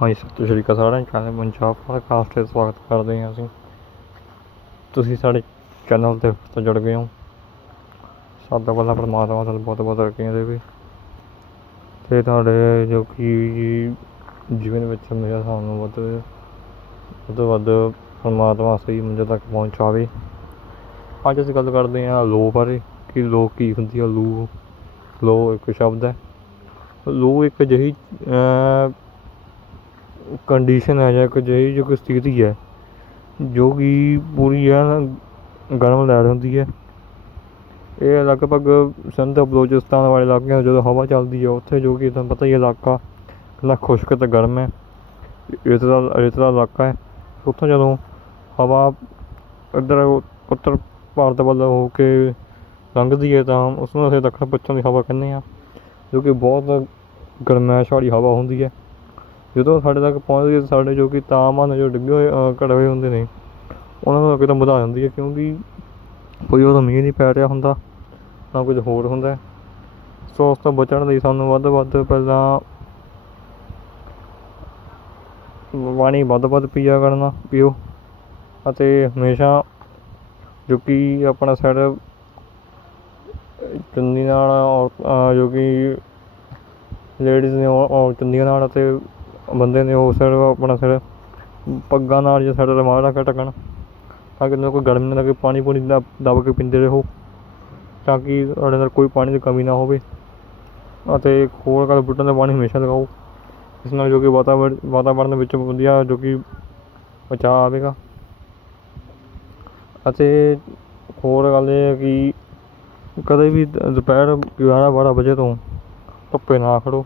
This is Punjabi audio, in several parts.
ਹਾਂਜੀ ਸਤਿ ਸ਼੍ਰੀ ਅਕਾਲ ਸਾਰਿਆਂ ਨੂੰ ਚੈਨਲ ਪੰਜਾਬ ਪੋਡਕਾਸਟ 'ਤੇ ਸਵਾਗਤ ਕਰਦੇ ਹਾਂ ਅਸੀਂ। ਤੁਸੀਂ ਸਾਡੇ ਚੈਨਲ 'ਤੇ ਤੋਂ ਜੁੜ ਗਏ ਹੋ। ਸਭ ਤੋਂ ਪਹਿਲਾਂ ਪਰਮਾਤਮਾ ਤੁਹਾਨੂੰ ਬਹੁਤ ਬਹੁਤ ਤਰੱਕੀਆਂ ਦੇਵੇ ਅਤੇ ਤੁਹਾਡੇ ਜੋ ਕਿ ਜੀਵਨ ਵਿੱਚ ਹਮੇਸ਼ਾ ਸਾਨੂੰ ਵੱਧ ਵੱਧ ਤੋਂ ਵੱਧ ਪਰਮਾਤਮਾ ਸਹੀ ਮੰਜ਼ਿਲ ਤੱਕ ਪਹੁੰਚਾਵੇ। ਅੱਜ ਅਸੀਂ ਗੱਲ ਕਰਦੇ ਹਾਂ ਲੋ ਬਾਰੇ, ਕਿ ਲੋ ਕੀ ਹੁੰਦੀ ਆ, ਲੂ, ਲੋ ਇੱਕ ਸ਼ਬਦ ਹੈ। ਲੋ ਇੱਕ ਅਜਿਹੀ ਕੰਡੀਸ਼ਨ ਹੈ ਜਾਂ ਇੱਕ ਅਜਿਹੀ ਜੋ ਕਿ ਸਥਿਤੀ ਹੈ, ਜੋ ਕਿ ਪੂਰੀ ਹੈ ਗਰਮ ਲਹਿਰ ਹੁੰਦੀ ਹੈ। ਇਹ ਲਗਭਗ ਸਿੰਧ ਬਲੋਚਿਸਤਾਨ ਵਾਲੇ ਇਲਾਕਿਆਂ 'ਚ ਜਦੋਂ ਹਵਾ ਚੱਲਦੀ ਹੈ, ਉੱਥੇ ਜੋ ਕਿ ਤੁਹਾਨੂੰ ਪਤਾ ਹੀ ਇਲਾਕਾ ਕਿੰਨਾ ਖੁਸ਼ਕ ਅਤੇ ਗਰਮ ਹੈ। ਰੇਤਲਾ ਰੇਤਲਾ ਇਲਾਕਾ ਹੈ। ਉੱਥੋਂ ਜਦੋਂ ਹਵਾ ਇੱਧਰ ਉੱਤਰ ਭਾਰਤ ਵੱਲ ਹੋ ਕੇ ਲੰਘਦੀ ਹੈ ਤਾਂ ਉਸ ਨੂੰ ਅਸੀਂ ਦੱਖਣ ਪੱਛਮ ਦੀ ਹਵਾ ਕਹਿੰਦੇ ਹਾਂ, ਜੋ ਕਿ ਬਹੁਤ ਗਰਮੈਸ਼ ਵਾਲੀ ਹਵਾ ਹੁੰਦੀ ਹੈ। ਜਦੋਂ ਸਾਡੇ ਤੱਕ ਪਹੁੰਚਦੀ ਹੈ ਸਾਡੇ ਜੋ ਕਿ ਤਾਪਮਾਨ ਜੋ ਡਿੱਗੇ ਹੋਏ ਅ, ਘੜੇ ਹੋਏ ਹੁੰਦੇ ਨੇ ਉਹਨਾਂ ਨੂੰ ਇੱਕਦਮ ਵਧਾ ਦਿੰਦੀ ਹੈ ਕਿਉਂਕਿ ਕੋਈ ਉਦੋਂ ਮੀਂਹ ਨਹੀਂ ਪੈ ਰਿਹਾ ਹੁੰਦਾ ਨਾ ਕੁਝ ਹੋਰ ਹੁੰਦਾ ਸੋ ਉਸ ਤੋਂ ਬਚਣ ਲਈ ਸਾਨੂੰ ਵੱਧ ਤੋਂ ਵੱਧ ਪਹਿਲਾਂ ਪਾਣੀ ਵੱਧ ਵੱਧ ਪੀਆ ਕਰਨਾ ਪੀਓ ਅਤੇ ਹਮੇਸ਼ਾ ਜੋ ਕਿ ਆਪਣਾ ਸਿਰ ਚੁੰਨੀ ਨਾਲ ਔਰ ਜੋ ਕਿ ਲੇਡੀਜ਼ ਨੇ ਉਹ ਚੁੰਨੀਆਂ ਨਾਲ ਅਤੇ ਬੰਦੇ ਨੇ ਉਹ ਸਿਰ, ਆਪਣਾ ਸਿਰ ਪੱਗਾਂ ਨਾਲ ਜਾਂ ਸਿਰ ਰੁਮਾਲ ਰੱਖ ਕੇ ਢੱਕਣ ਤਾਂ ਕਿ ਉਹਨਾਂ ਕੋਈ ਗਰਮੀ ਨਾ ਲੱਗੇ ਪਾਣੀ ਪੂਣੀ ਦਬ ਦੱਬ ਕੇ ਪੀਂਦੇ ਰਹੋ, ਤਾਂ ਕਿ ਤੁਹਾਡੇ ਅੰਦਰ ਕੋਈ ਪਾਣੀ ਦੀ ਕਮੀ ਨਾ ਹੋਵੇ। ਅਤੇ ਹੋਰ ਗੱਲ ਬੂਟਿਆਂ ਦਾ ਪਾਣੀ ਹਮੇਸ਼ਾ ਲਗਾਓ। ਇਸ ਨਾਲ ਜੋ ਕਿ ਵਾਤਾਵਰਨ ਵਾਤਾਵਰਨ ਵਿੱਚ ਵਧੀਆ ਜੋ ਕਿ ਬਚਾਅ ਆਵੇਗਾ। ਅਤੇ ਹੋਰ ਗੱਲ ਇਹ ਹੈ ਕਿ ਕਦੇ ਵੀ ਦੁਪਹਿਰ ਗਿਆਰਾਂ ਬਾਰ੍ਹਾਂ ਵਜੇ ਤੋਂ ਧੁੱਪੇ ਨਾ ਖੜੋ।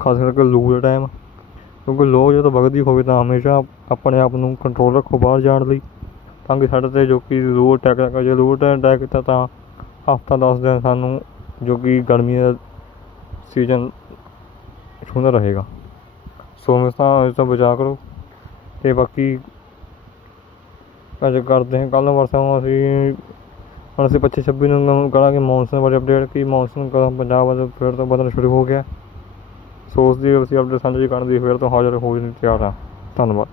ਖਾਸ ਕਰਕੇ ਲੂ ਦੇ ਟਾਈਮ ਕਿਉਂਕਿ ਲੋ ਜਦੋਂ ਵਗਦੀ ਹੋਵੇ ਤਾਂ ਹਮੇਸ਼ਾ ਆਪਣੇ ਆਪ ਨੂੰ ਕੰਟਰੋਲ ਰੱਖੋ ਬਾਹਰ ਜਾਣ ਲਈ। ਤਾਂ ਕਿ ਸਾਡੇ 'ਤੇ ਜੋ ਕਿ ਲੂ ਅਟੈਕ ਨਾ ਕਰੇ ਜੇ ਲੂ ਅਟੈਕ ਕੀਤਾ ਤਾਂ ਹਫ਼ਤਾ ਦਸ ਦਿਨ ਸਾਨੂੰ ਜੋ ਕਿ ਗਰਮੀ ਦਾ ਸੀਜ਼ਨ ਛੂੰਹਦਾ ਰਹੇਗਾ। ਸੋ ਇਸ ਤੋਂ ਇਸ ਤੋਂ ਬਚਾਅ ਕਰੋ। ਅਤੇ ਬਾਕੀ ਅੱਜ ਕਰਦੇ ਹਾਂ ਕੱਲ੍ਹ ਪਰਸੋਂ ਅਸੀਂ, ਹੁਣ ਅਸੀਂ ਪੱਚੀ ਛੱਬੀ ਨੂੰ ਕਰਾਂਗੇ ਮੌਨਸੂਨ ਬਾਰੇ ਅਪਡੇਟ ਕਿ ਮੌਨਸੂਨ ਕਦੋਂ ਪੰਜਾਬ ਵੱਲ ਫਿਰ ਤੋਂ ਬਦਲਣਾ ਸ਼ੁਰੂ ਹੋ ਗਿਆ। ਸੋ ਉਸ ਦੀ ਅਸੀਂ ਅਪਡੇਟ ਸਾਂਝੀ ਕਰਨ ਦੀ ਫਿਰ ਤੋਂ ਹਾਜ਼ਰ ਹੋ ਤਿਆਰ ਹਾਂ। ਧੰਨਵਾਦ।